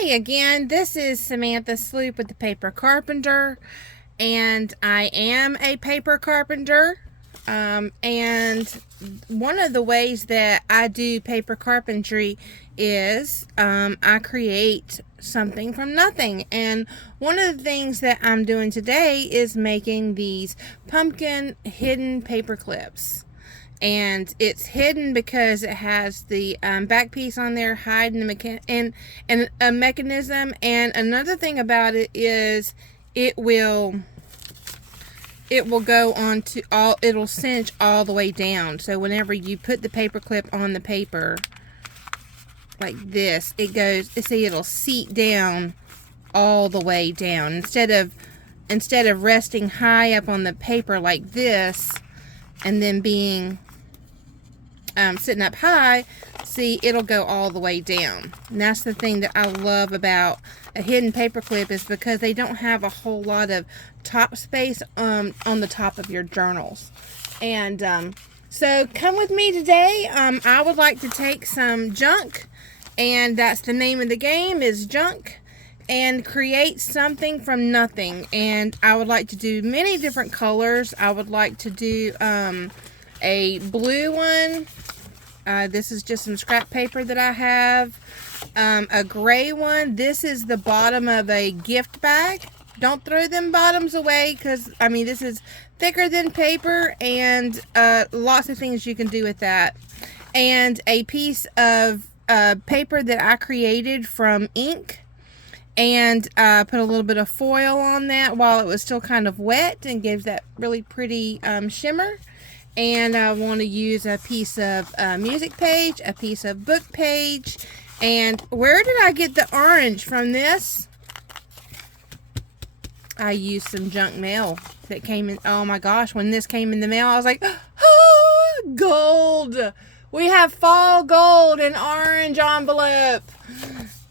Hey again, this is Samantha Sloop with the Paper Carpenter, and I am a paper carpenter. And one of the ways that I do paper carpentry is I create something from nothing. And one of the things that I'm doing today is making these pumpkin hidden paper clips, and it's hidden because it has the back piece on there hiding and a mechanism. And another thing about it is it will go on to it'll cinch all the way down, so whenever you put the paper clip on the paper like this, it goes, see, it'll seat down all the way down instead of resting high up on the paper like this and then being sitting up high. See, it'll go all the way down. And that's the thing that I love about a hidden paper clip, is because they don't have a whole lot of top space on the top of your journals. And so come with me today. I would like to take some junk, and that's the name of the game, is junk, and create something from nothing. And I would like to do many different colors. I would like to do a blue one. This is just some scrap paper that I have. A gray one. This is the bottom of a gift bag. Don't throw them bottoms away, because I mean, this is thicker than paper, and lots of things you can do with that. And a piece of paper that I created from ink, and put a little bit of foil on that while it was still kind of wet, and gives that really pretty shimmer. And I want to use a piece of music page, a piece of book page. And where did I get the orange from this? I used some junk mail that came in. Oh my gosh, when this came in the mail, I was like, oh, gold. We have fall gold in orange envelope.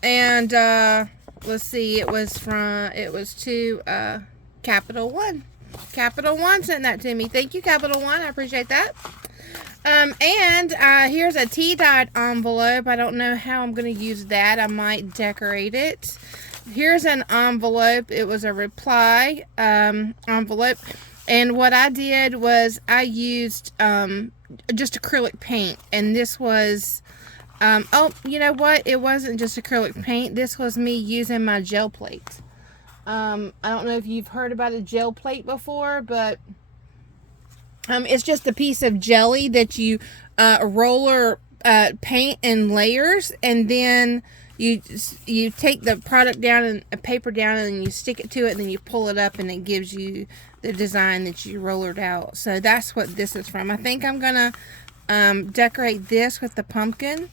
And let's see, it was to Capital One. Capital One sent that to me. Thank you, Capital One. I appreciate that. And here's a tea-dyed envelope. I don't know how I'm going to use that. I might decorate it. Here's an envelope. It was a reply envelope. And what I did was I used just acrylic paint. And this was, oh, you know what? It wasn't just acrylic paint. This was me using my gel plate. I don't know if you've heard about a gel plate before, but it's just a piece of jelly that you roller paint in layers, and then you take the product down and a paper down, and then you stick it to it, and then you pull it up, and it gives you the design that you rollered out. So that's what this is from. I think I'm gonna decorate this with the pumpkin,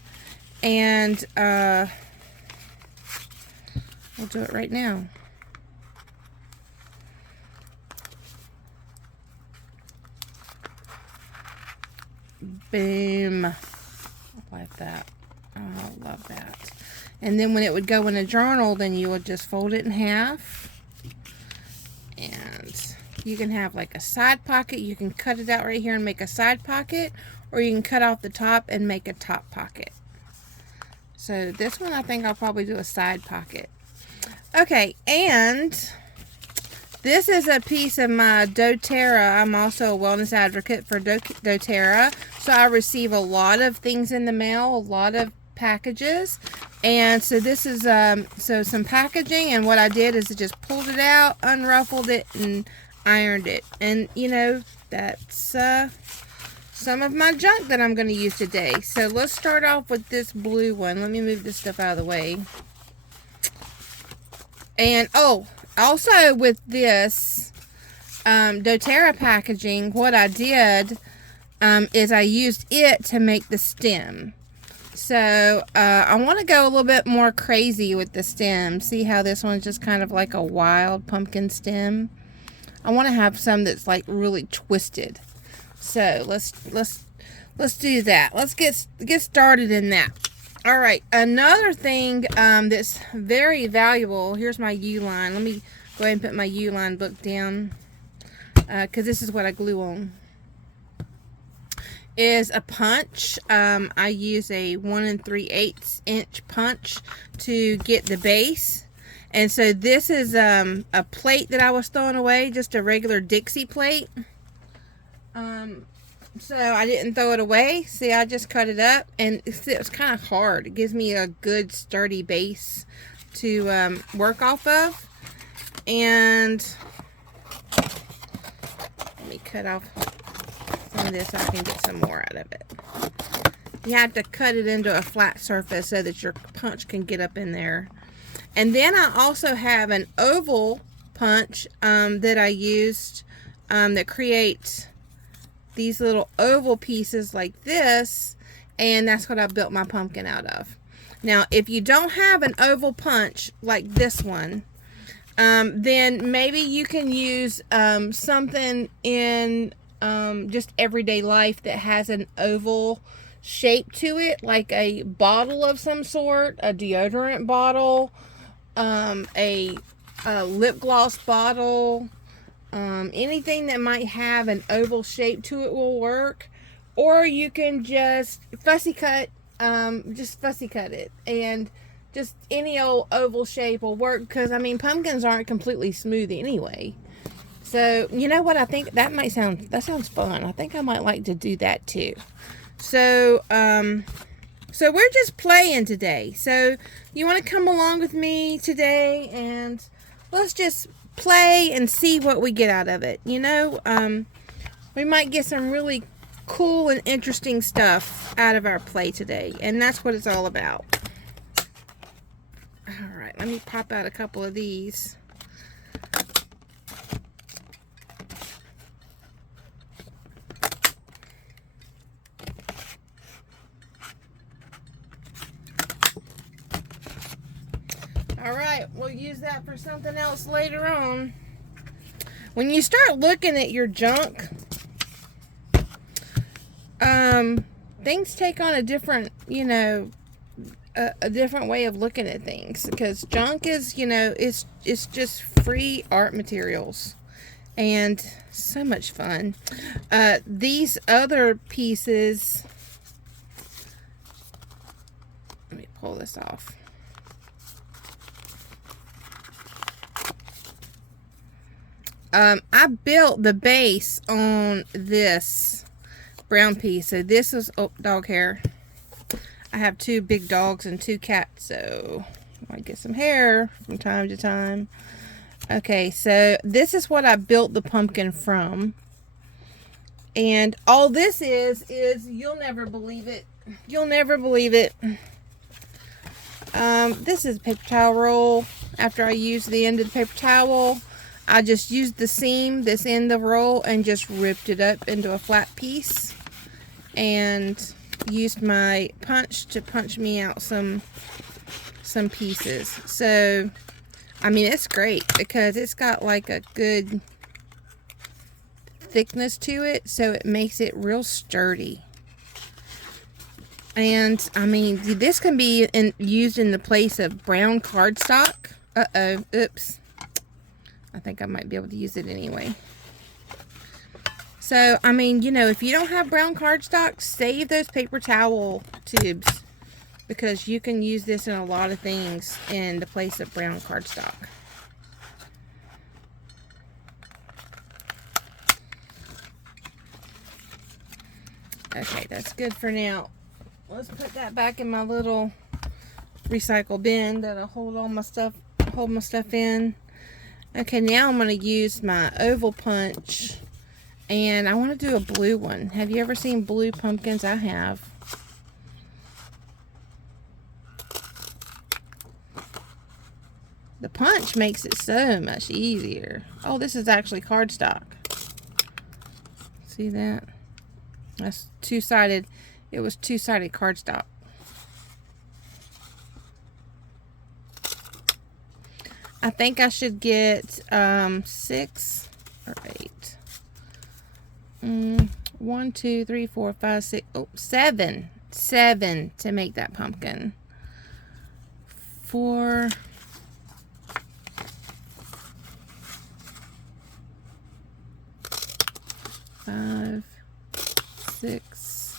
and we'll do it right now. Boom. I like that. Oh, I love that. And then when it would go in a journal, then you would just fold it in half. And you can have like a side pocket. You can cut it out right here and make a side pocket. Or you can cut off the top and make a top pocket. So this one, I think I'll probably do a side pocket. Okay, and this is a piece of my doTERRA. I'm also a wellness advocate for doTERRA. So I receive a lot of things in the mail, a lot of packages. And so this is so some packaging, and what I did is I just pulled it out, unruffled it, and ironed it. And you know, that's some of my junk that I'm going to use today. So let's start off with this blue one. Let me move this stuff out of the way. And oh, also with this doTERRA packaging, what I did is I used it to make the stem. So I want to go a little bit more crazy with the stem. See how this one's just kind of like a wild pumpkin stem? I want to have some that's like really twisted. So let's do that. Let's get started in that. All right, another thing that's very valuable. Here's my U-line. Let me go ahead and put my U-line book down, because this is what I glue on. is a punch. I use a 1 3/8 inch punch to get the base. And so this is a plate that I was throwing away, just a regular Dixie plate. So I didn't throw it away. See, I just cut it up, and it was kind of hard. It gives me a good sturdy base to work off of. And let me cut off some of this so I can get some more out of it. You have to cut it into a flat surface so that your punch can get up in there. And then I also have an oval punch that I used that creates these little oval pieces like this, and that's what I built my pumpkin out of. Now, if you don't have an oval punch like this one, then maybe you can use something in just everyday life that has an oval shape to it, like a bottle of some sort, a deodorant bottle, a lip gloss bottle, anything that might have an oval shape to it will work. Or you can just fussy cut it, and just any old oval shape will work, because I mean pumpkins aren't completely smooth anyway. So you know what, I think that sounds fun. I think I might like to do that too. So so we're just playing today. So you want to come along with me today, and let's just play and see what we get out of it. You know, we might get some really cool and interesting stuff out of our play today, and that's what it's all about. All right, let me pop out a couple of these. Alright, we'll use that for something else later on. When you start looking at your junk, things take on a different, you know, a different way of looking at things. Because junk is, you know, it's just free art materials. And so much fun. These other pieces, let me pull this off. I built the base on this brown piece. So this is dog hair. I have 2 big dogs and 2 cats, so I might get some hair from time to time. Okay, so this is what I built the pumpkin from. And all this is you'll never believe it. You'll never believe it. This is a paper towel roll. After I used the end of the paper towel, I just used the seam that's in the roll and just ripped it up into a flat piece, and used my punch to punch me out some pieces. So I mean, it's great because it's got like a good thickness to it, so it makes it real sturdy. And I mean, this can be used in the place of brown cardstock. Oops. I think I might be able to use it anyway. So, I mean, you know, if you don't have brown cardstock, save those paper towel tubes, because you can use this in a lot of things in the place of brown cardstock. Okay, that's good for now. Let's put that back in my little recycle bin that'll hold all my stuff, in. Okay, now I'm going to use my oval punch, and I want to do a blue one. Have you ever seen blue pumpkins? I have. The punch makes it so much easier. Oh, this is actually cardstock. See that? That's two-sided. It was two-sided cardstock. I think I should get 6 or 8. 1, 2, 3, 4, 5, 6. Oh, 7. 7 to make that pumpkin. 4. 5, 6.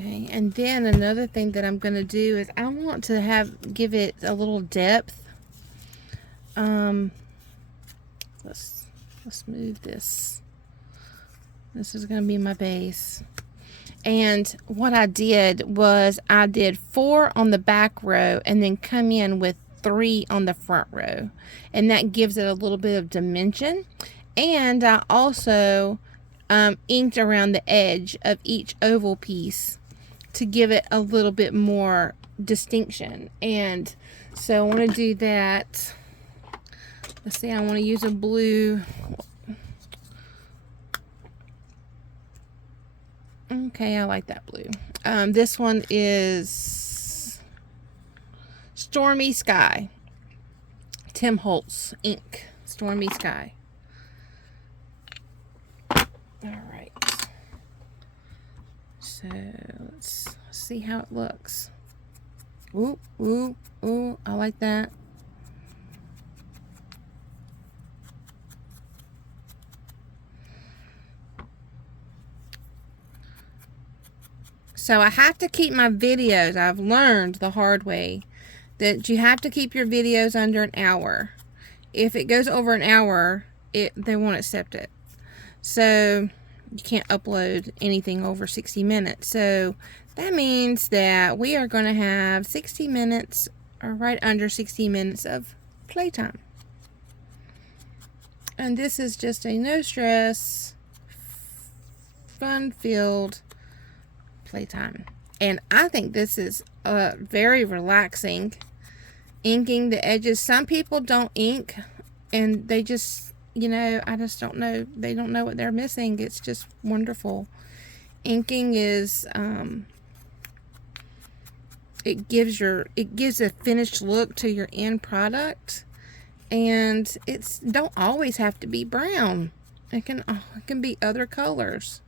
Okay, and then another thing that I'm going to do is I want to give it a little depth. Let's move this. This is going to be my base. And what I did was I did 4 on the back row and then come in with 3 on the front row. And that gives it a little bit of dimension. And I also inked around the edge of each oval piece to give it a little bit more distinction. And so I want to do that. Let's see, I want to use a blue. Okay, I like that blue. This one is Stormy Sky. Tim Holtz ink. Stormy Sky. Alright. So, let's see how it looks. Ooh, ooh, ooh, I like that. So I have to keep my videos. I've learned the hard way that you have to keep your videos under an hour. If it goes over an hour, they won't accept it. So you can't upload anything over 60 minutes. So that means that we are going to have 60 minutes or right under 60 minutes of playtime. And this is just a no stress, fun-filled playtime. And I think this is very relaxing. Inking the edges. Some people don't ink and they just, you know, I just don't know. They don't know what they're missing. It's just wonderful. Inking is it gives a finished look to your end product, and it's don't always have to be brown. It can be other colors.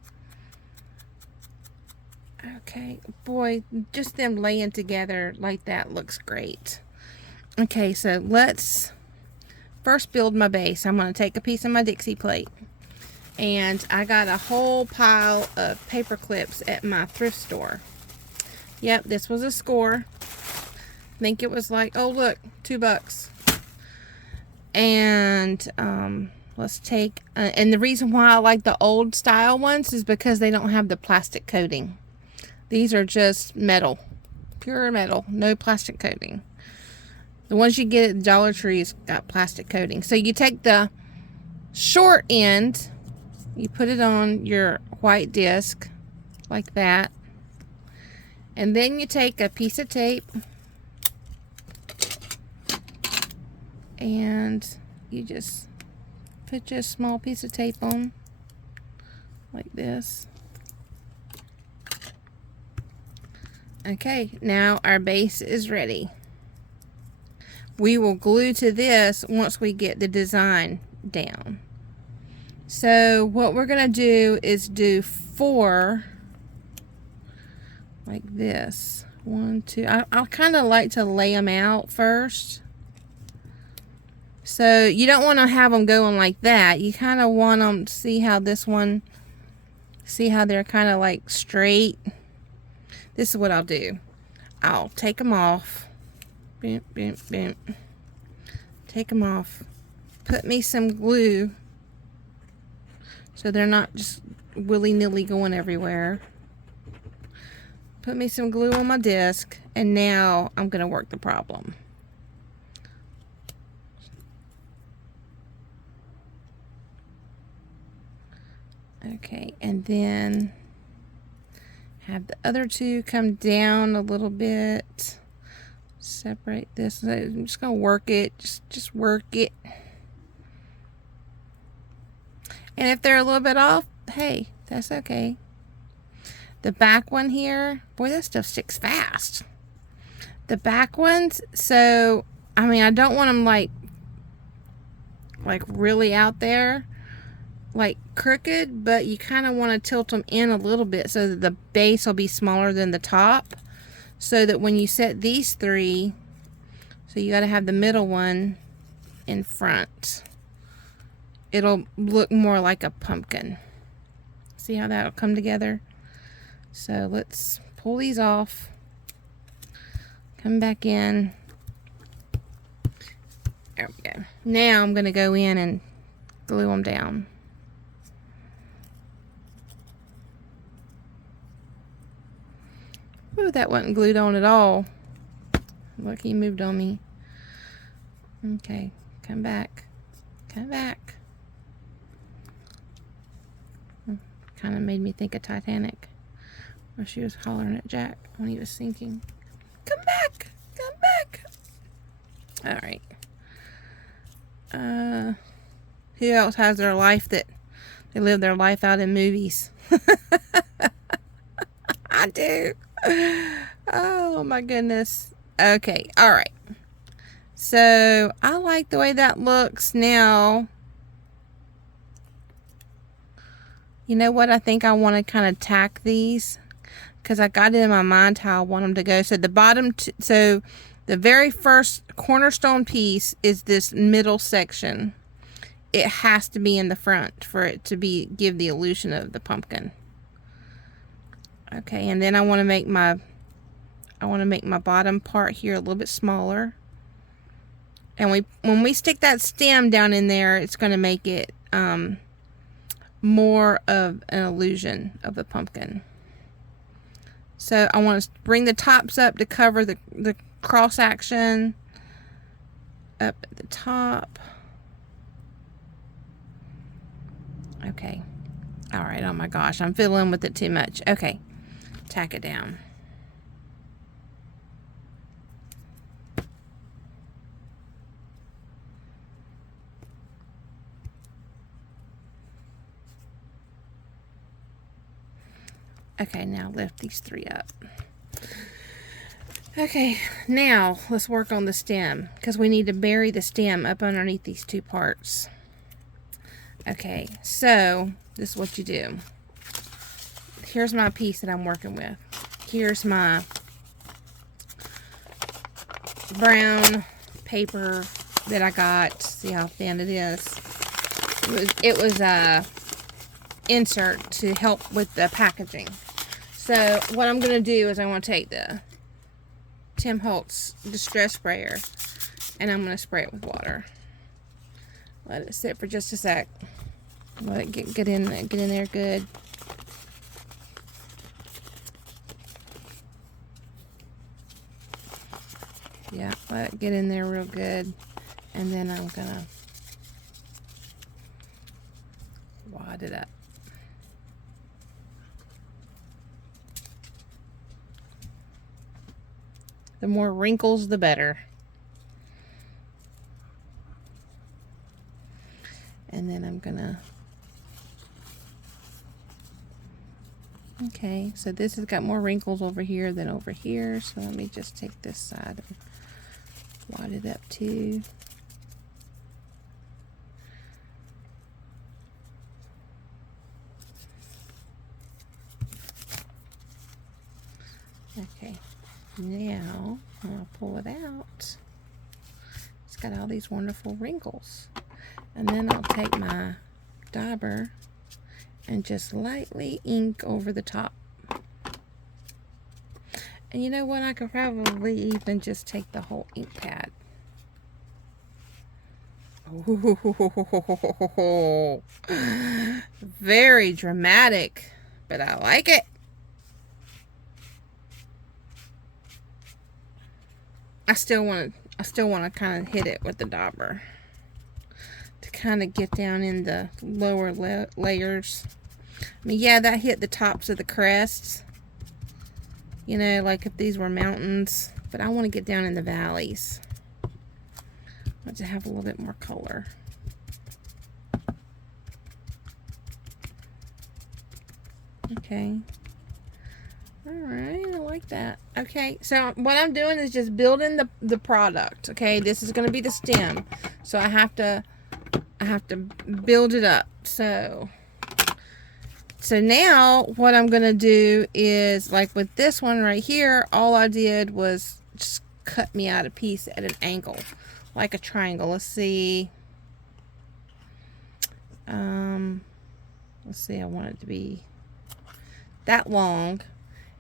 Okay, boy, just them laying together like that looks great. Okay, so let's first build my base. I'm going to take a piece of my Dixie plate. And I got a whole pile of paper clips at my thrift store. Yep, this was a score. I think it was like, oh look, $2. And let's take, and the reason why I like the old style ones is because they don't have the plastic coating. These are just metal, pure metal, no plastic coating. The ones you get at Dollar Tree's got plastic coating. So you take the short end, you put it on your white disc like that. And then you take a piece of tape and you just put just a small piece of tape on like this. Okay, now our base is ready. We will glue to this once we get the design down. So what we're going to do is do 4 like this. 1, 2. I kind of like to lay them out first. So you don't want to have them going like that. You kind of want them to see how this one, see how they're kind of like straight. This is what I'll do. I'll take them off. Boom, boom, boom. Take them off. Put me some glue so they're not just willy-nilly going everywhere. Put me some glue on my disc, and now I'm going to work the problem. Okay, and then have the other 2 come down a little bit. Separate this. I'm just gonna work it. Just work it. And if they're a little bit off, hey, that's okay. The back one here, boy, that stuff sticks fast. The back ones, so I mean, I don't want them like really out there, like crooked, but you kind of want to tilt them in a little bit so that the base will be smaller than the top. So that when you set these 3, so you got to have the middle one in front. It'll look more like a pumpkin. See how that'll come together? So let's pull these off. Come back in. There we go. Now I'm going to go in and glue them down. Ooh, that wasn't glued on at all. Look, he moved on me. Okay, come back. Come back. Kind of made me think of Titanic, where she was hollering at Jack when he was sinking. Come back! Come back! Alright. Who else has their life that they live their life out in movies? I do. Oh my goodness. Okay, alright. So, I like the way that looks now. You know what? I think I want to kind of tack these, because I got it in my mind how I want them to go. So, the bottom, so the very first cornerstone piece is this middle section. It has to be in the front for it to give the illusion of the pumpkin. Okay, and then I want to make my bottom part here a little bit smaller. And when we stick that stem down in there, it's going to make it more of an illusion of the pumpkin. So I want to bring the tops up to cover the cross action up at the top. Okay. All right. Oh my gosh, I'm fiddling with it too much. Okay. Tack it down. Okay, now lift these three up. Okay, now let's work on the stem, because we need to bury the stem up underneath these two parts. Okay, so this is what you do. Here's my piece that I'm working with. Here's my brown paper that I got. See how thin it is? It was insert to help with the packaging. So what I'm going to do is I want to take the Tim Holtz Distress Sprayer and I'm going to spray it with water. Let it sit for just a sec. Let it get in there good. Yeah, let it get in there real good. And then I'm going to wad it up. The more wrinkles, the better. And then I'm gonna... Okay, so this has got more wrinkles over here than over here. So let me just take this side and wad it up too. Okay. Now, I'll pull it out. It's got all these wonderful wrinkles. And then I'll take my dauber and just lightly ink over the top. And you know what? I could probably even just take the whole ink pad. Oh, very dramatic, but I like it. I still want to kind of hit it with the dauber to kind of get down in the lower layers. I mean, yeah, that hit the tops of the crests, you know, like if these were mountains, but I want to get down in the valleys. I want to have a little bit more color. Okay. Alright, I like that. Okay, so what I'm doing is just building the product. Okay, this is going to be the stem. So I have to build it up. So now what I'm going to do is, like with this one right here, all I did was just cut me out a piece at an angle, like a triangle. Let's see. Let's see, I want it to be that long.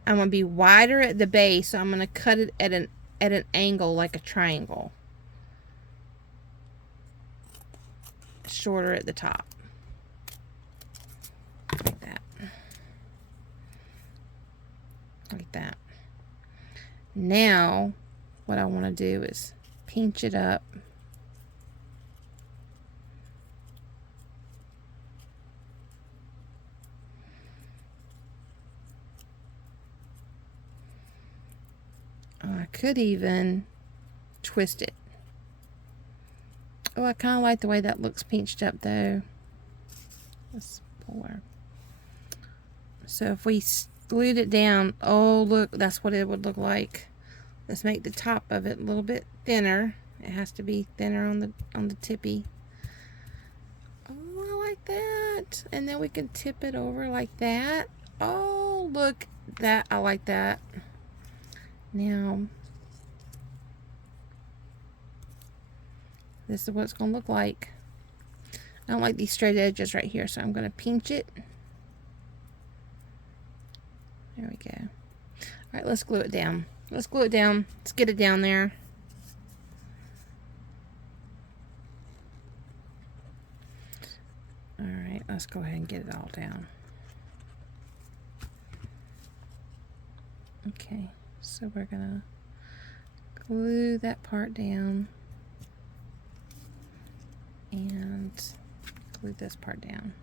I'm going to be wider at the base, so I'm going to cut it at an angle like a triangle. Shorter at the top. Like that. Like that. Now, what I want to do is pinch it up. I could even twist it. Oh, I kind of like the way that looks pinched up though. Let's pull her. So if we glued it down, oh look, that's what it would look like. Let's make the top of it a little bit thinner. It has to be thinner on the tippy. Oh, I like that. And then we can tip it over like that. Oh, look, that I like that. Now, this is what it's going to look like. I don't like these straight edges right here, so I'm going to pinch it. There we go. All right, let's glue it down. Let's glue it down. Let's get it down there. All right, let's go ahead and get it all down. Okay, so we're going to glue that part down and glue this part down.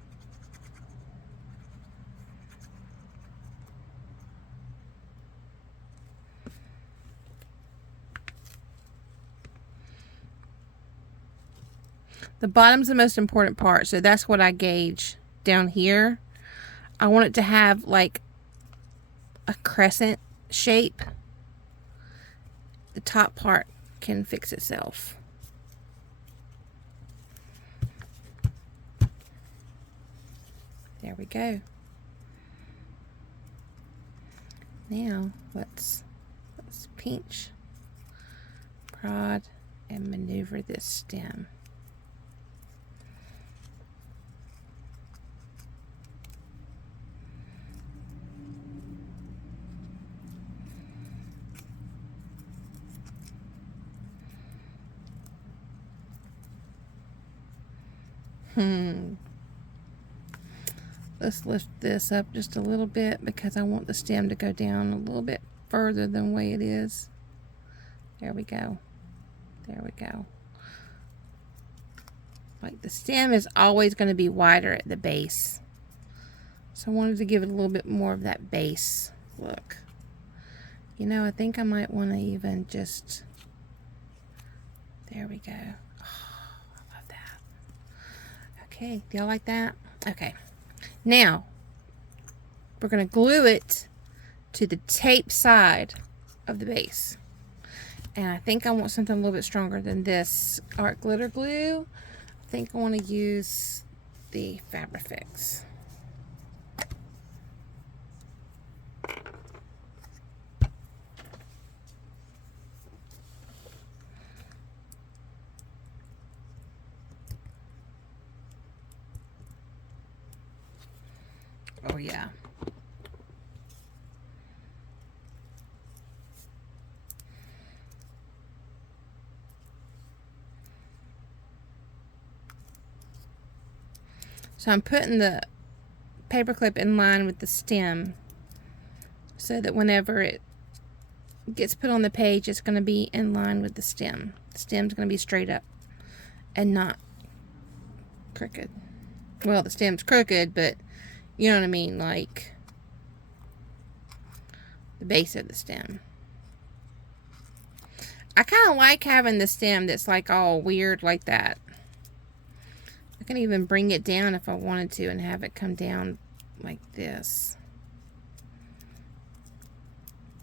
The bottom's the most important part, so that's what I gauge down here. I want it to have like a crescent shape. The top part can fix itself. There we go. Now let's pinch, prod, and maneuver this stem. Let's lift this up just a little bit because I want the stem to go down a little bit further than the way it is. There we go. There we go. Like the stem is always going to be wider at the base. So I wanted to give it a little bit more of that base look. You know, I think I might want to even just... There we go. Okay, do y'all like that? Okay. Now, we're going to glue it to the tape side of the base. And I think I want something a little bit stronger than this art glitter glue. I think I want to use the Fabrifix. Oh yeah. So I'm putting the paperclip in line with the stem so that whenever it gets put on the page, it's going to be in line with the stem. The stem's going to be straight up and not crooked. Well, the stem's crooked, but you know what I mean, like the base of the stem. I kind of like having the stem that's like all weird like that. I can even bring it down if I wanted to and have it come down like this.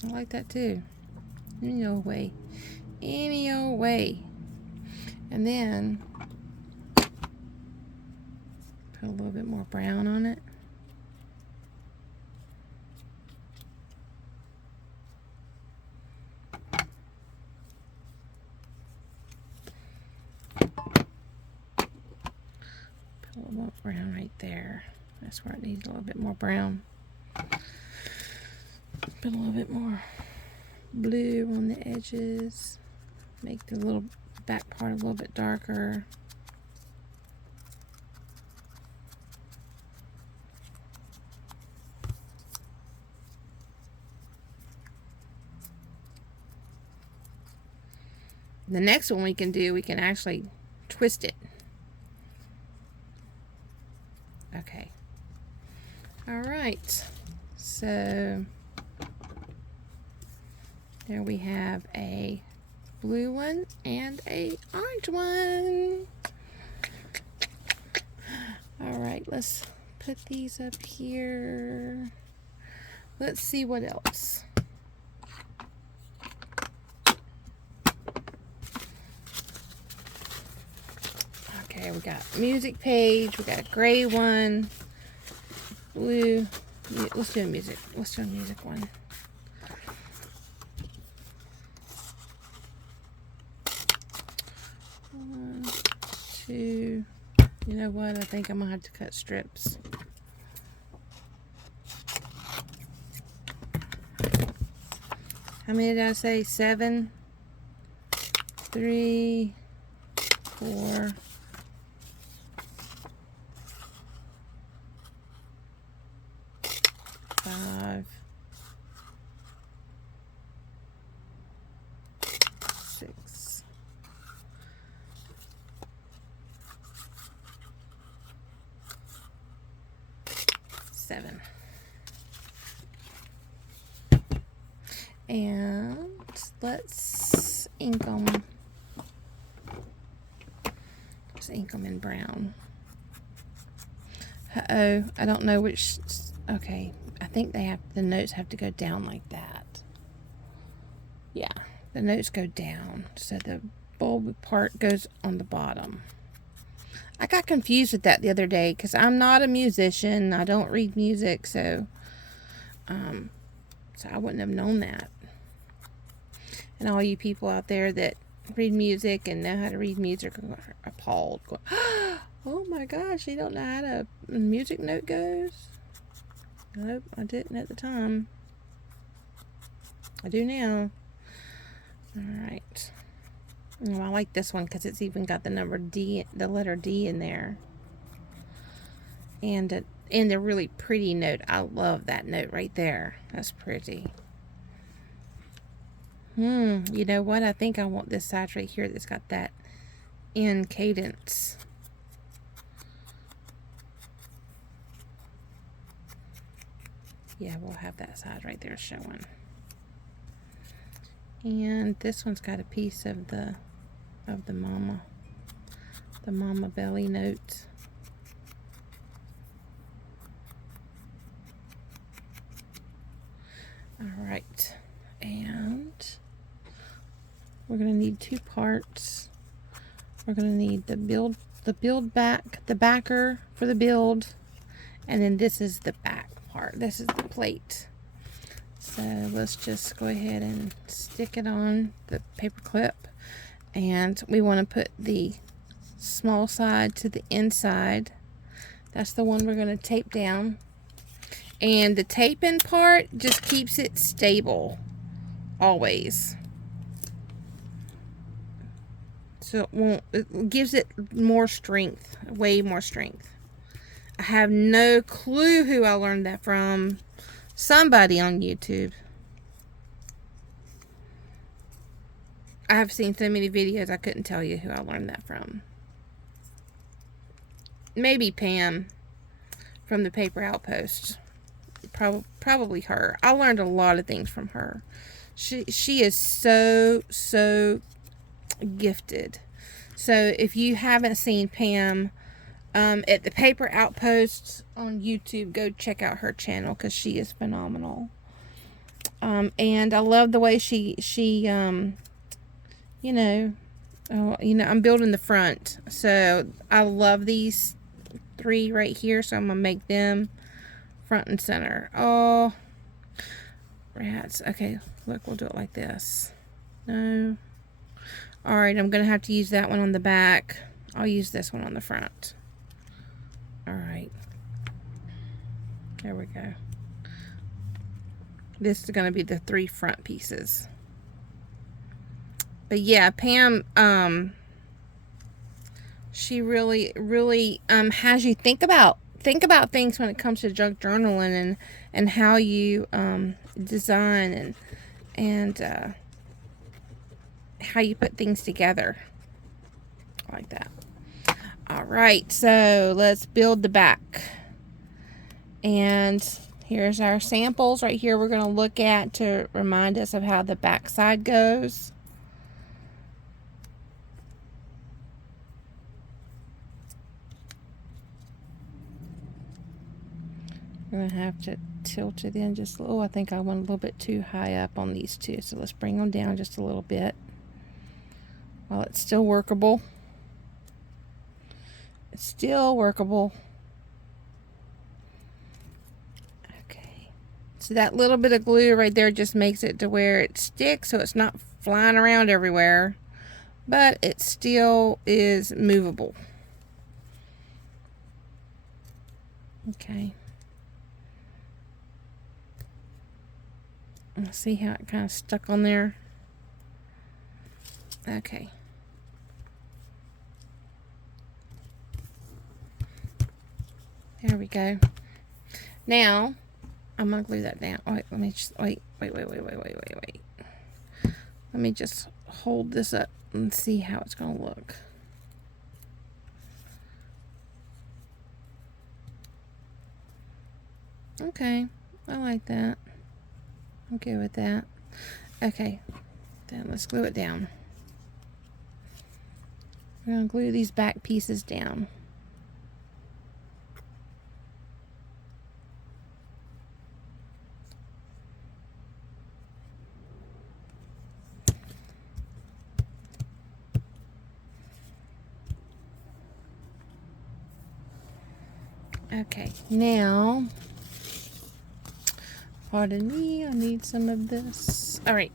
I like that too. Any old way. Any old way. And then put a little bit more brown on it. A little more brown right there. That's where it needs a little bit more brown. Put a little bit more blue on the edges. Make the little back part a little bit darker. The next one we can do, we can actually twist it. Okay. All right. So there we have a blue one and a orange one. All right, let's put these up here. Let's see what else. Okay, we got music page, we got a gray one, blue. Let's do a music. Let's do a music one. One, two. You know what? I think I'm gonna have to cut strips. How many did I say? 7, 3, 4. 5, 6, 7. And let's ink them. Let's ink them in brown. Uh-oh, I don't know which. Okay, I think the notes have to go down like that. Yeah, the notes go down, so the bulb part goes on the bottom. I got confused with that the other day because I'm not a musician. I don't read music, so I wouldn't have known that. And all you people out there that read music and know how to read music are appalled. Going, oh my gosh, you don't know how a music note goes? Nope, I didn't at the time. I do now. Alright. Oh, I like this one because it's even got the number D, the letter D in there. And a really pretty note. I love that note right there. That's pretty. You know what? I think I want this side right here that's got that in cadence. Yeah, we'll have that side right there showing. And this one's got a piece of the mama belly note. All right, and we're gonna need 2 parts. We're gonna need the backer for the build, and then this is the back part. This is the plate. So let's just go ahead and stick it on the paper clip, and we want to put the small side to the inside. That's the one we're going to tape down, and the taping part just keeps it stable always, so it gives it more strength, way more strength. I have no clue who I learned that from. Somebody on YouTube. I have seen so many videos I couldn't tell you who I learned that from. Maybe Pam from the Paper Outpost. Probably her. I learned a lot of things from her. She is so gifted. So if you haven't seen Pam at the Paper Outpost on YouTube, go check out her channel because she is phenomenal. And I love the way she you know, I'm building the front, so I love these 3 right here, so I'm gonna make them front and center. Oh, rats. Okay, look, we'll do it like this. No. All right, I'm gonna have to use that one on the back. I'll use this one on the front. All right, there we go. This is going to be the 3 front pieces. But yeah, Pam, she really has you think about things when it comes to junk journaling, and how you design, and how you put things together like that. All right, so let's build the back. And here's our samples right here we're going to look at to remind us of how the back side goes. I'm going to have to tilt it in just a little. I think I went a little bit too high up on these two, so let's bring them down just a little bit while it's still workable. It's still workable. Okay. So that little bit of glue right there just makes it to where it sticks, so it's not flying around everywhere, but it still is movable. Okay. See how it kind of stuck on there? Okay. There we go. Now, I'm going to glue that down. Wait, let me just, wait. Let me just hold this up and see how it's going to look. Okay, I like that. I'm good with that. Okay, then let's glue it down. We're going to glue these back pieces down. Okay, now, pardon me, I need some of this. All right,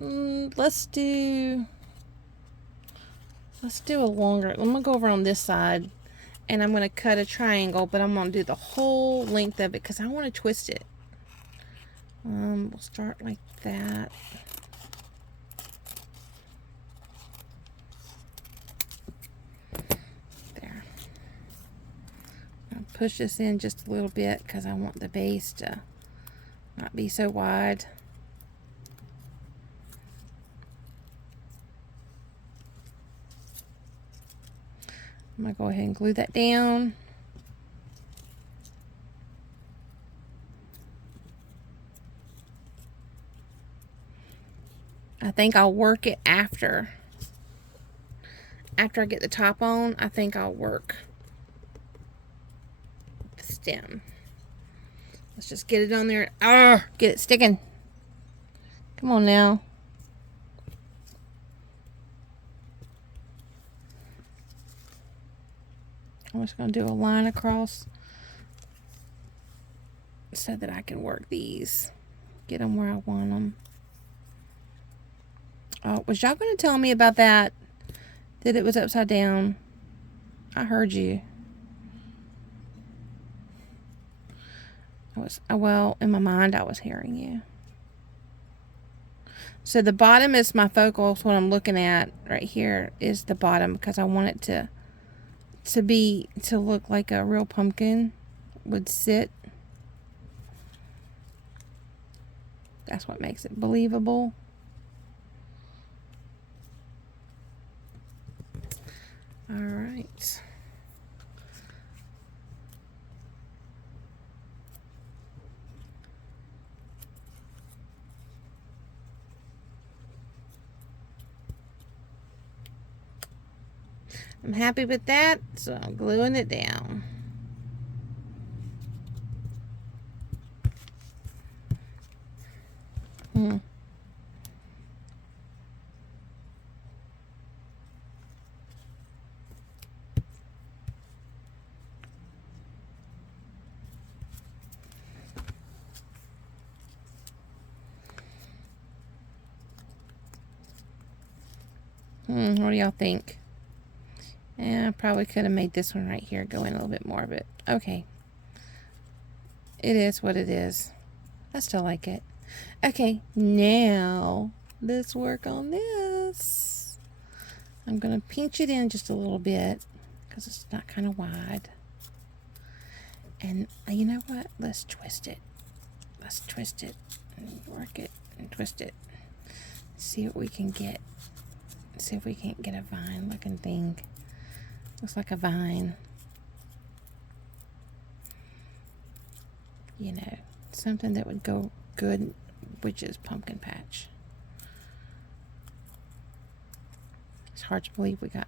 let's do a longer. I'm gonna go over on this side, and I'm gonna cut a triangle, but I'm gonna do the whole length of it because I want to twist it. We'll start like that. There. I'll push this in just a little bit because I want the base to not be so wide. I'm going to go ahead and glue that down. I think I'll work it after I get the top on. I think I'll work the stem. Let's just get it on there. Get it sticking. Come on now. I'm just going to do a line across so that I can work these. Get them where I want them. Oh, was y'all going to tell me about that? That it was upside down? I heard you. Well, in my mind, I was hearing you. So the bottom is my focal. So what I'm looking at right here is the bottom because I want it to look like a real pumpkin would sit. That's what makes it believable. All right. I'm happy with that, so I'm gluing it down. What do y'all think? Yeah, I probably could have made this one right here go in a little bit more, but okay. It is what it is. I still like it. Okay, now let's work on this. I'm going to pinch it in just a little bit because it's not kind of wide. And you know what? Let's twist it. Let's twist it and work it and twist it. See what we can get. See if we can't get a vine looking thing. Looks like a vine. You know, something that would go good, which is pumpkin patch. It's hard to believe we got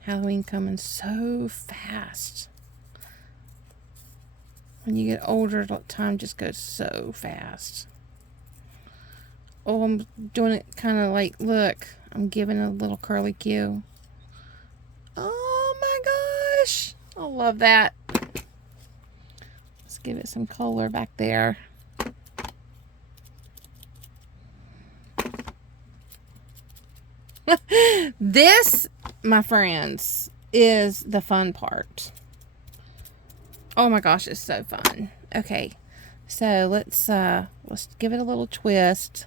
Halloween coming so fast. When you get older, time just goes so fast. Oh, I'm doing it kind of like, look, I'm giving a little curly Q. Oh my gosh, I love that. Let's give it some color back there. This, my friends, is the fun part. Oh my gosh, it's so fun. Okay, so let's give it a little twist.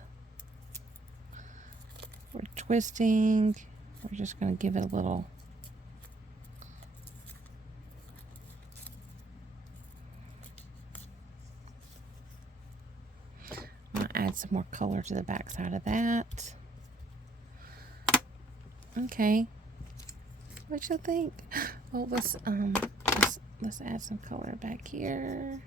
We're twisting. We're just going to give it a little. I'm going to add some more color to the back side of that. Okay. What you think? Oh, let's add some color back here.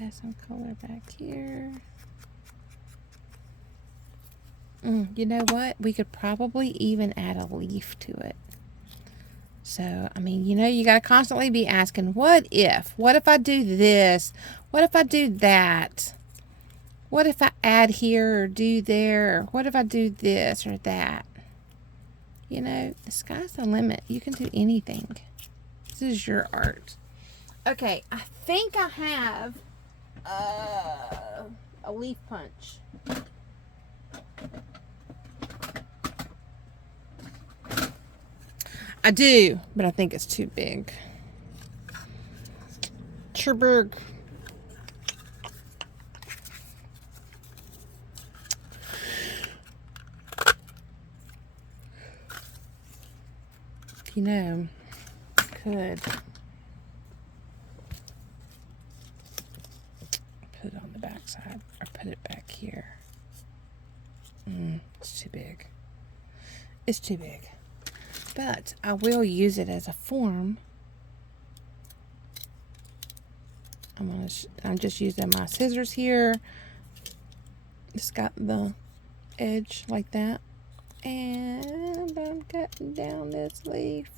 Add some color back here. You know what? We could probably even add a leaf to it. So, I mean, you know, you got to constantly be asking, what if? What if I do this? What if I do that? What if I add here or do there? Or what if I do this or that? You know, the sky's the limit. You can do anything. This is your art. Okay, I think I have a leaf punch. I do, but I think it's too big. Too big. You know, could put it on the back side or put it back here. It's too big. It's too big. But I will use it as a form. I'm just using my scissors here. It's got the edge like that. And I'm cutting down this leaf.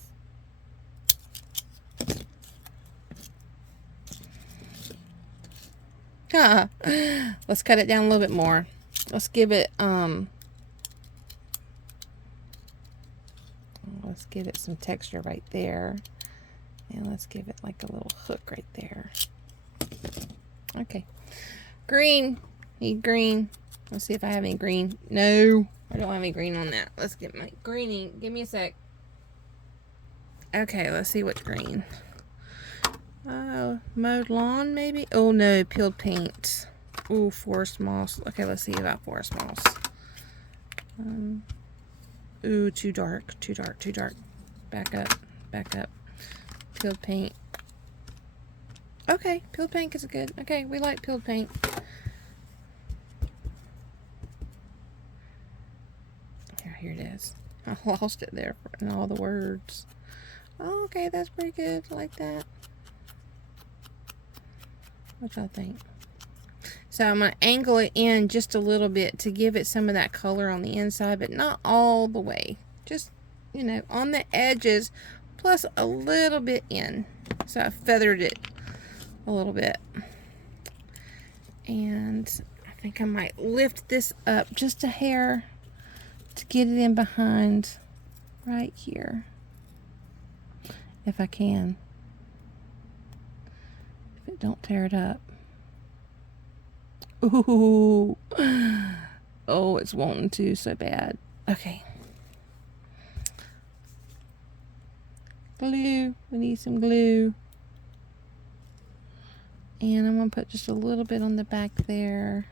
Let's cut it down a little bit more. Let's give it let's give it some texture right there. And let's give it like a little hook right there. Okay. Green. Need green. Let's see if I have any green. No, I don't have any green on that. Let's get my greening. Give me a sec. Okay, let's see what's green. Mowed lawn maybe? Oh no, peeled paint. Ooh, forest moss. Okay, let's see about forest moss. Ooh, too dark, too dark, too dark. Back up, back up. Peeled paint. Okay, peeled paint is good. Okay, we like peeled paint. Here it is. I lost it there in all the words. Oh, okay, that's pretty good. I like that. What y'all think? So I'm going to angle it in just a little bit to give it some of that color on the inside, but not all the way. Just, you know, on the edges, plus a little bit in. So I feathered it a little bit. And I think I might lift this up just a hair to get it in behind right here. If I can. If it don't tear it up. Ooh. Oh, it's wanting to so bad. Okay. Glue. We need some glue. And I'm going to put just a little bit on the back there.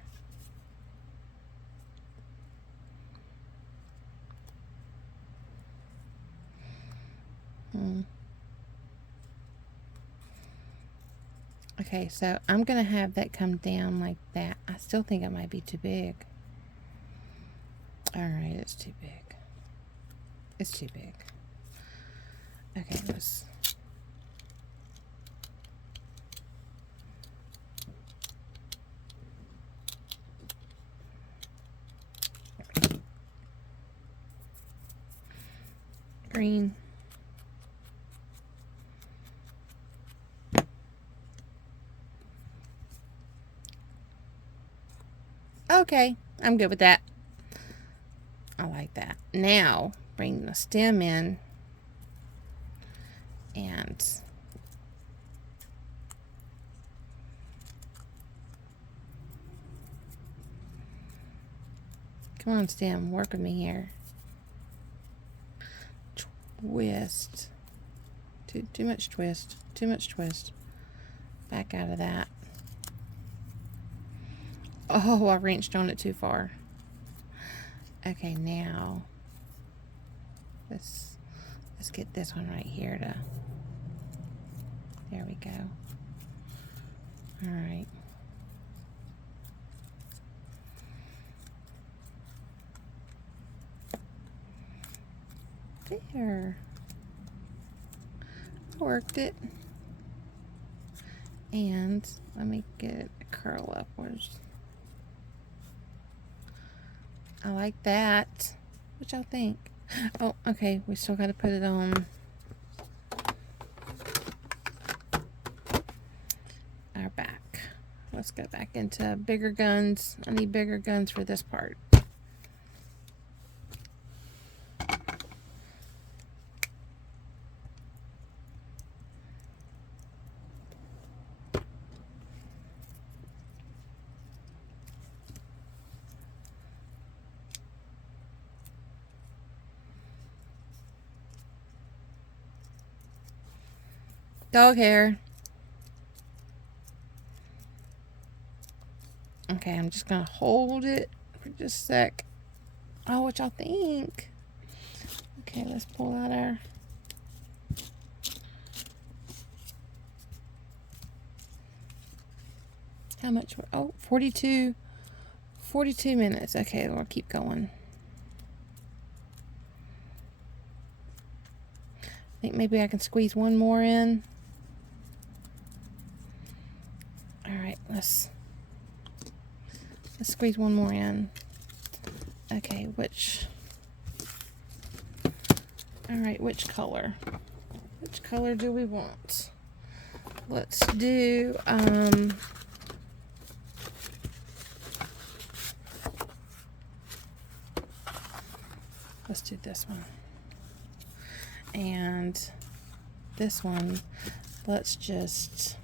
Okay, so I'm going to have that come down like that. I still think it might be too big. Alright, it's too big. It's too big. Okay, let's... green. Okay, I'm good with that. I like that. Now, bring the stem in and come on, stem, work with me here. Twist. Too much twist. Too much twist. Back out of that. Oh, I wrenched on it too far. Okay, now let's get this one right here to... There we go. All right. There. I worked it. And let me get it to curl upwards. I like that. What y'all think? Oh, okay. We still got to put it on our back. Let's go back into bigger guns. I need bigger guns for this part. Dog hair. Okay, I'm just gonna hold it for just a sec. Oh, what y'all think? Okay, let's pull out our... How much? Oh, 42 minutes. Okay, we'll keep going. I think maybe I can squeeze one more in. All right, let's squeeze one more in. Okay, which... All right, which color? Which color do we want? Let's do, let's do this one. And this one, let's just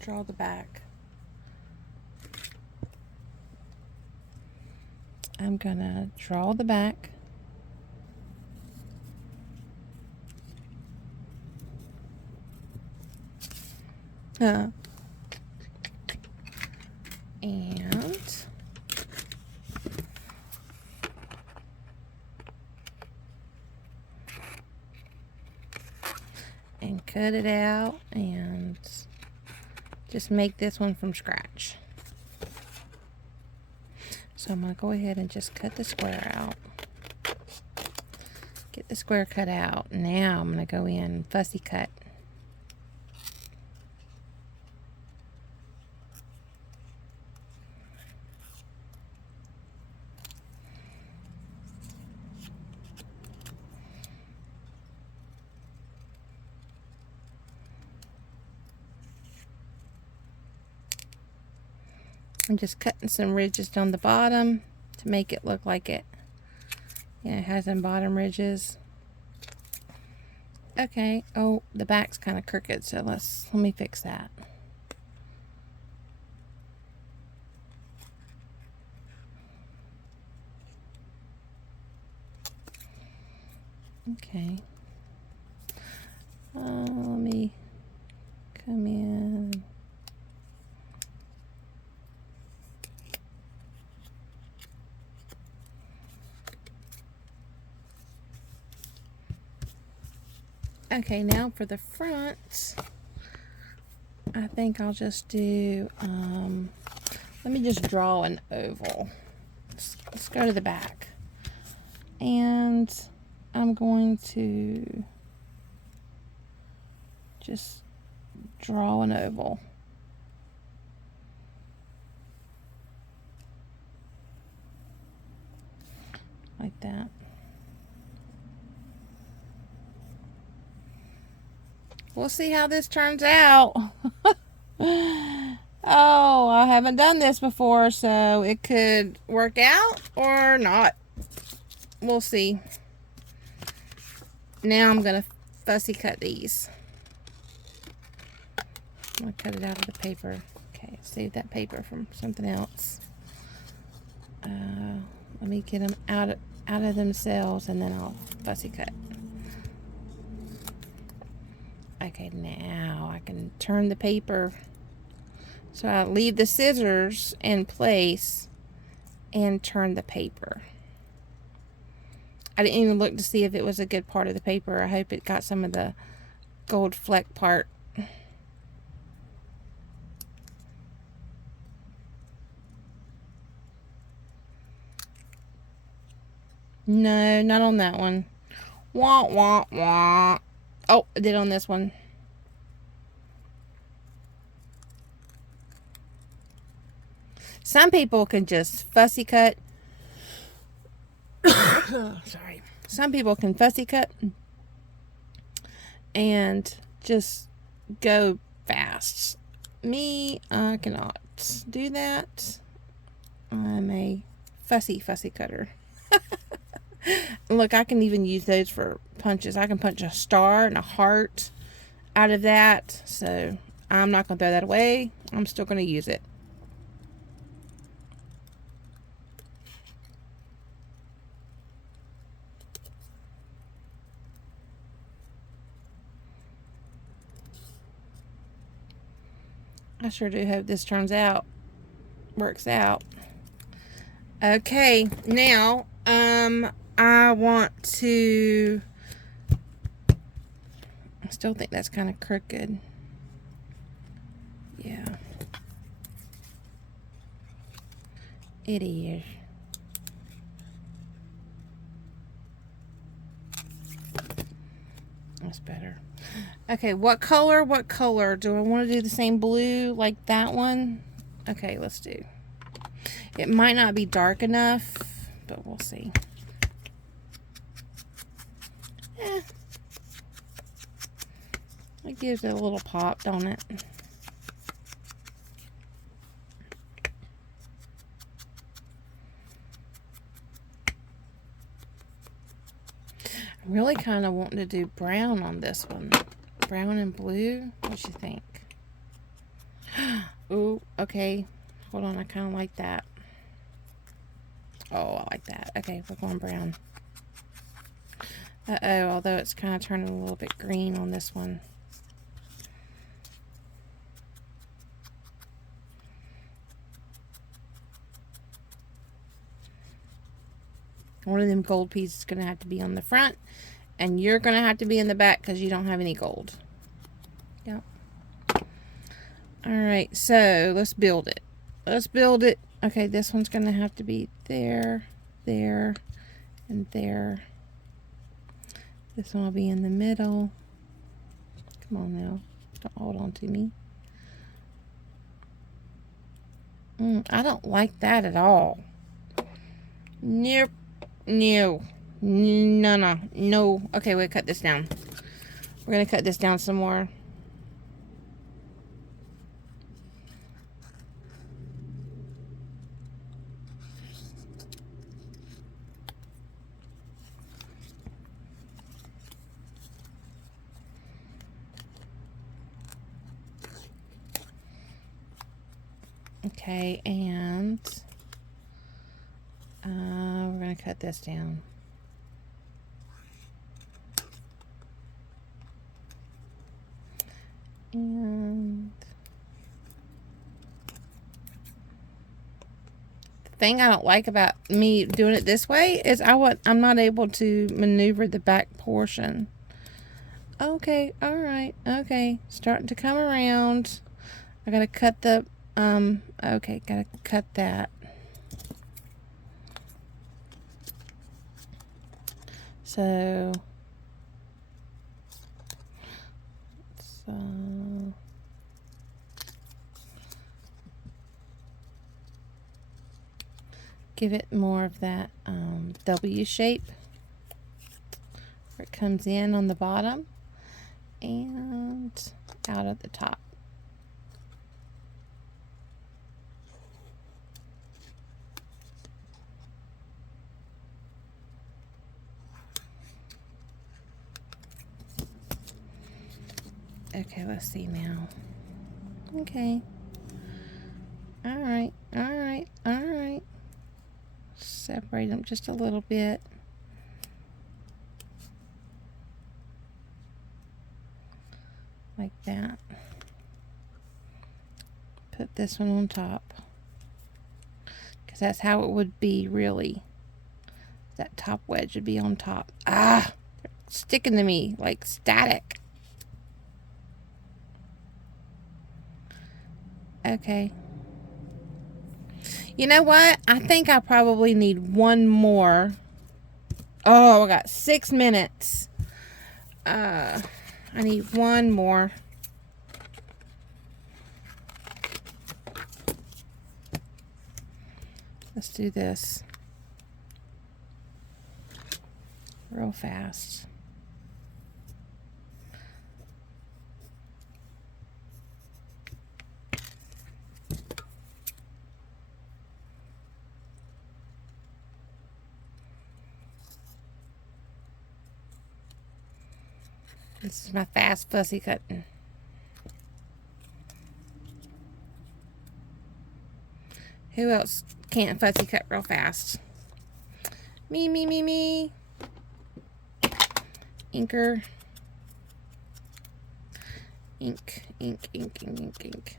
draw the back. I'm gonna draw the back. And cut it out and just make this one from scratch. So I'm going to go ahead and just cut the square out. Get the square cut out. Now I'm going to go in and fussy cut. I'm just cutting some ridges down the bottom to make it look like it, it has some bottom ridges. Okay, oh, the back's kind of crooked, so let me fix that. Okay. Let me come in. Okay, now for the front, I think I'll just do, let me just draw an oval. Let's go to the back. And I'm going to just draw an oval. Like that. We'll see how this turns out. Oh, I haven't done this before, so it could work out or not. We'll see. Now I'm going to fussy cut these. I'm going to cut it out of the paper. Okay, save that paper from something else. Let me get them out of themselves, and then I'll fussy cut. Okay, now I can turn the paper. So I'll leave the scissors in place and turn the paper. I didn't even look to see if it was a good part of the paper. I hope it got some of the gold fleck part. No, not on that one. Wah, wah, wah. Oh, I did on this one. Some people can just fussy cut. Sorry. Some people can fussy cut and just go fast. Me, I cannot do that. I'm a fussy cutter. Look, I can even use those for punches. I can punch a star and a heart out of that. So I'm not going to throw that away. I'm still going to use it. I sure do hope this turns out, works out. Okay, now, I want to, I still think that's kind of crooked. Yeah. It is. That's better. Okay, what color? What color? Do I want to do the same blue like that one? Okay, let's do. It might not be dark enough, but we'll see. It gives it a little pop, don't it? I'm really kind of wanting to do brown on this one. Brown and blue. What you think? Ooh, okay. Hold on, I kind of like that. Oh, I like that. Okay, we're going brown. Uh-oh, although it's kind of turning a little bit green on this one. One of them gold pieces is going to have to be on the front, and you're going to have to be in the back because you don't have any gold. Yep. Alright, so let's build it. Let's build it. Okay, this one's going to have to be there, there, and there. This one will be in the middle. Come on now. Don't hold on to me. I don't like that at all. Nope. No. No. Okay, we'll cut this down. We're going to cut this down some more. Okay, and we're going to cut this down. And the thing I don't like about me doing it this way is I'm not able to maneuver the back portion. Okay, all right, okay, starting to come around. I gotta cut the okay, gotta cut that. So give it more of that W shape where it comes in on the bottom and out of the top. Okay, let's see now. Okay. All right, all right, all right. Separate them just a little bit. Like that. Put this one on top. Because that's how it would be, really. That top wedge would be on top. Ah! They're sticking to me like static. Okay. You know what? I think I probably need one more. Oh, I got 6 minutes. I need one more. Let's do this real fast. This is my fast fussy cutting. Who else can't fussy cut real fast? Me, me, me, me. Inker. Ink, ink, ink, ink, ink, ink.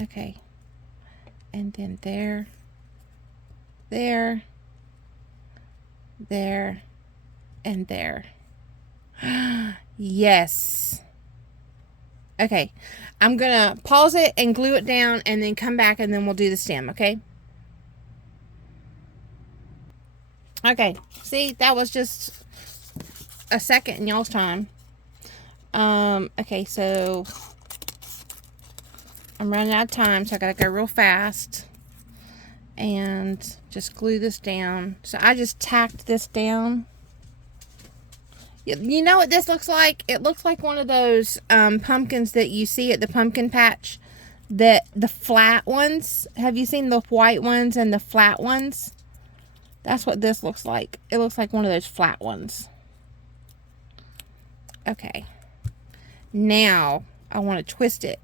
Okay. And then there, there, there, and there. Yes. Okay. I'm going to pause it and glue it down and then come back and then we'll do the stem, okay? Okay. See, that was just a second in y'all's time. Okay, so I'm running out of time, so I gotta go real fast and just glue this down. So I just tacked this down. You know what this looks like? It looks like one of those pumpkins that you see at the pumpkin patch, the flat ones. Have you seen the white ones and the flat ones? That's what this looks like. It looks like one of those flat ones. Okay. Now I want to twist it.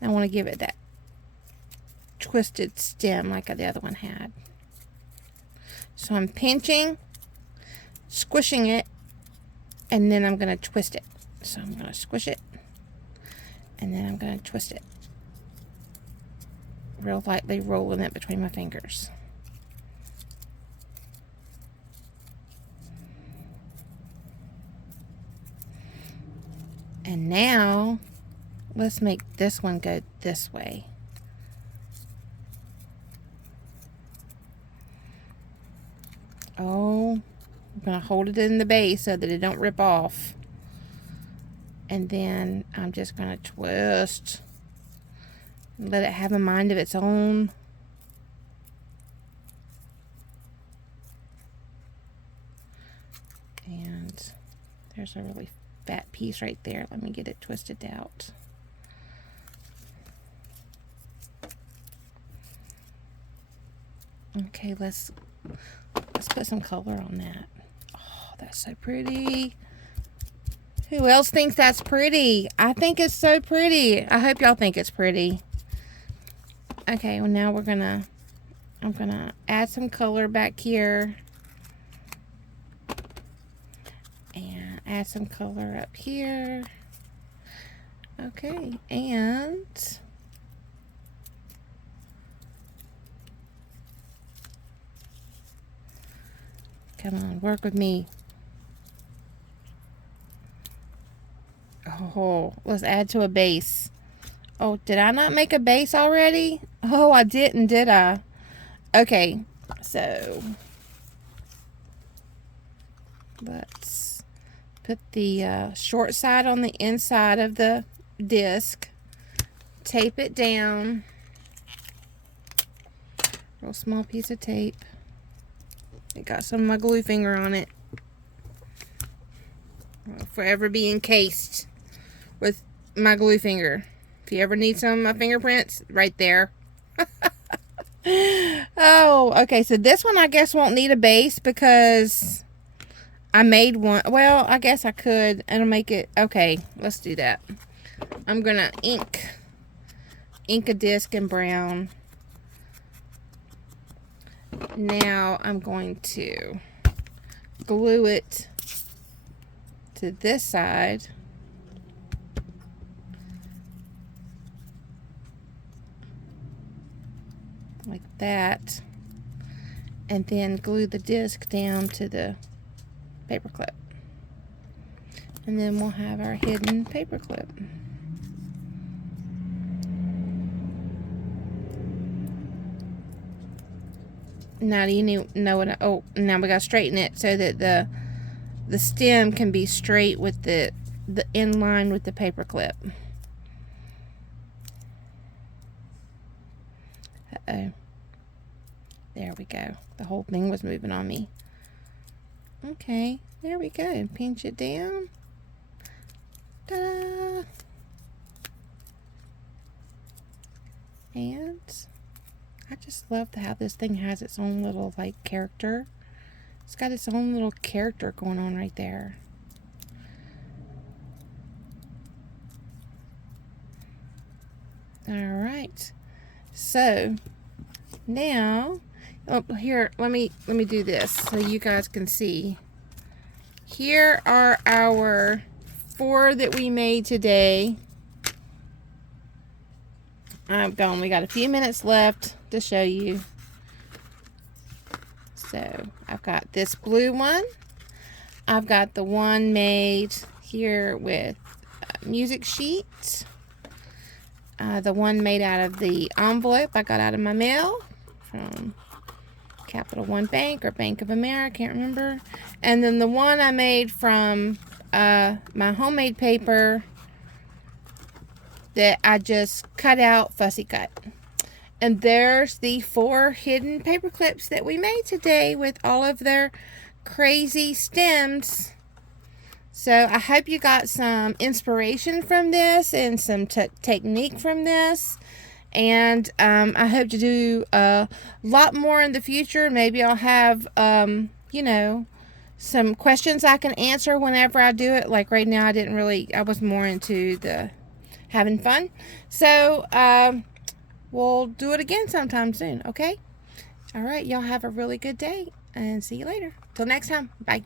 I want to give it that twisted stem like the other one had. So I'm pinching, squishing it, and then I'm going to twist it. So I'm going to squish it, and then I'm going to twist it. Real lightly rolling it between my fingers. And now, let's make this one go this way. Oh, I'm going to hold it in the base so that it don't rip off. And then I'm just going to twist. Let it have a mind of its own. And there's a really fat piece right there. Let me get it twisted out. Okay, let's put some color on that. Oh, that's so pretty. Who else thinks that's pretty? I think it's so pretty. I hope y'all think it's pretty. Okay, well now I'm gonna add some color back here. And add some color up here. Okay, and come on, work with me. Oh, let's add to a base. Oh, did I not make a base already? Oh, I didn't, did I? Okay, so let's put the short side on the inside of the disc. Tape it down. Real small piece of tape. It got some of my glue finger on it. It'll forever be encased with my glue finger. If you ever need some of my fingerprints, right there. Oh, okay, so this one I guess won't need a base because I made one. Well, I guess I could. It'll make it. Okay, let's do that. I'm gonna ink a disc in brown. Now I'm going to glue it to this side. Like that. And then glue the disc down to the paper clip. And then we'll have our hidden paper clip. Now do you know what now we gotta straighten it so that the stem can be straight with the in line with the paper clip. Uh-oh. There we go. The whole thing was moving on me. Okay, there we go. Pinch it down. Ta-da! And I just love how this thing has its own little like character. It's got its own little character going on right there. All right. So now, oh, here, let me do this so you guys can see. Here are our 4 that we made today. I'm going. We got a few minutes left to show you. So I've got this blue one. I've got the one made here with music sheet. The one made out of the envelope I got out of my mail from Capital One Bank or Bank of America, can't remember. And then the one I made from my homemade paper that I just cut out, fussy cut. And there's the 4 hidden paper clips that we made today with all of their crazy stems. So I hope you got some inspiration from this and some technique from this. And I hope to do a lot more in the future. Maybe I'll have, you know, some questions I can answer whenever I do it. Like right now, I was more into the having fun. So we'll do it again sometime soon, okay? All right, y'all have a really good day and see you later. Till next time, bye.